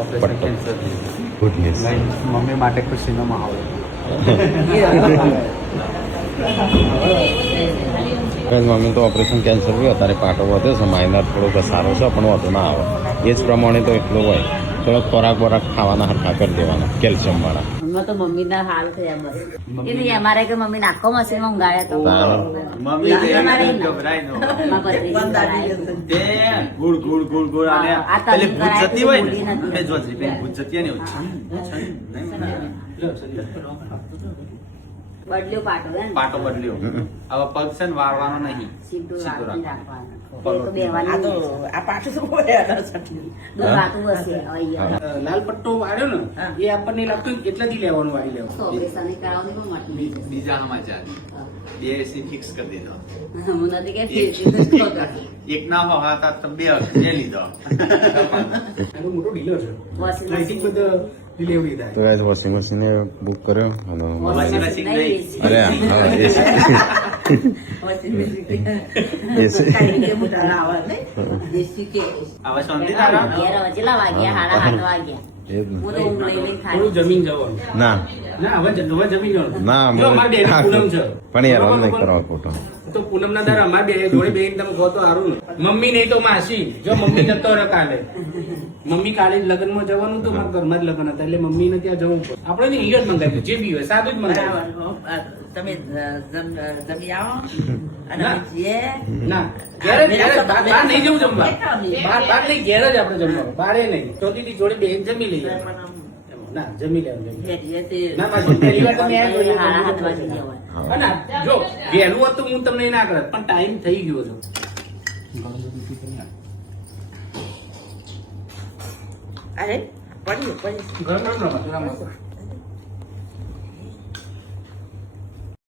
Operation cancer goodness. Mummy માટે ખુશીનો માહોલ. મમ્મી તો ઓપરેશન કેન્સર બી અત્યારે પાટો વધે છે, માઇનર થોડો સારો છે પણ વધુ ના આવે. એ જ પ્રમાણે તો એટલું હોય, થોડો ખોરાક બોરાક ખાવાના હરખા કરી દેવાના કેલ્શિયમ વાળા. હમણાં તો મમ્મી ના હાલ થયા બસ. એ નહીં અમારે કે મમ્મી નાખો મશીન માં ઊંઘાડ્યા તો મમ્મી અમારે નહીં. ગભરાય નો. એમાં ભત્રીજી કરાય. તે ગુડ ગુડ ગુડ ગુડ અને આ તમે પેલી ભૂત કરાય જતી હોય ને બોલી નથી. બે જોજી પેલી ભૂત જતી હોય ને એવું છન છન નહીં બદલ્યો પાટો હે ને? પાટો બદલ્યો. હવે પગ છે ને વાળવાનો નહીં, સીધું સીધું રાખીને રાખવાનું. રાખવાનું. એ તો બેહવાની નહીં. દુખાતું હશે અહીંયા. લાલ પટ્ટો વાળ્યો ને એ આપણને લાગતું કેટલાથી લેવાનું વાળી લેવાનું. તો ઓપરેશન કરાવવાની પણ મટી નહીં જશે. બીજા સમાચાર બે એસી ફિક્સ કરી દીધો. હું નથી કે ફીરથી જ કહો તો. એક ના હોવા હતા તો બે લીધો. એનો મોટો ડીલર છે. વોશિંગ અહીંથી જ મશીન. બધા ડિલિવરી થાય. તો આજ વોશિંગ મશીન બુક કર્યો અને વોશિંગ મશીન મશીન નહીં, નહીં. અરે હા એસી વોશિંગ મશીન. એસી કાંઈ કે મોટા ના આવે નહીં? દેશી કે. હવે શાંતિ તારા? 11 કેટલા વાગ્યા? 7:30 વાગ્યા. એ જ ને. હું તો ઊંઘ લઈ લઈને થોડું ખાઈ. જમીન જવાનું. ના ના હવે જમીન જવાનું. ના જો અમારે બેને પૂનમ છે. પણ યાર આમ નહીં બરોબર? કરવા ખોટો. તો પૂનમ ના દાડા અમારે બે જોડે બેન તમે કહો તો સારું ને. મમ્મી નહીં તો માસી. જો મમ્મી જતો રહે કાલે. મમ્મી કાલે લગ્નમાં જવાનું તો મારા ઘરમાં જ લગ્ન હતા એટલે મમ્મીને ત્યાં જવું પડે. આપણે ને ઈયર મંગાવ્યું જે બી હોય સાદું જ મંગાવ્યું. તમે જમી આવો અને ના. અમે જઈએ. ના ઘેર જ બહાર નહીં જવું જમવા. બહાર નહીં ઘેર જ આપણે જમવાનું. બારે નહીં. ચોથી થી જોડે બેન જમી લઈએ. ના જમી લેવાનું જમી. ના માસી પહેલી વાર તમે આ જોયું. 7:30 વાગે જવાય. અને જો વહેલું હોત તો હું તમને ના કરત પણ ટાઈમ થઈ ગયો છે. અરે પડ્યું ઘરમાં જ રમત.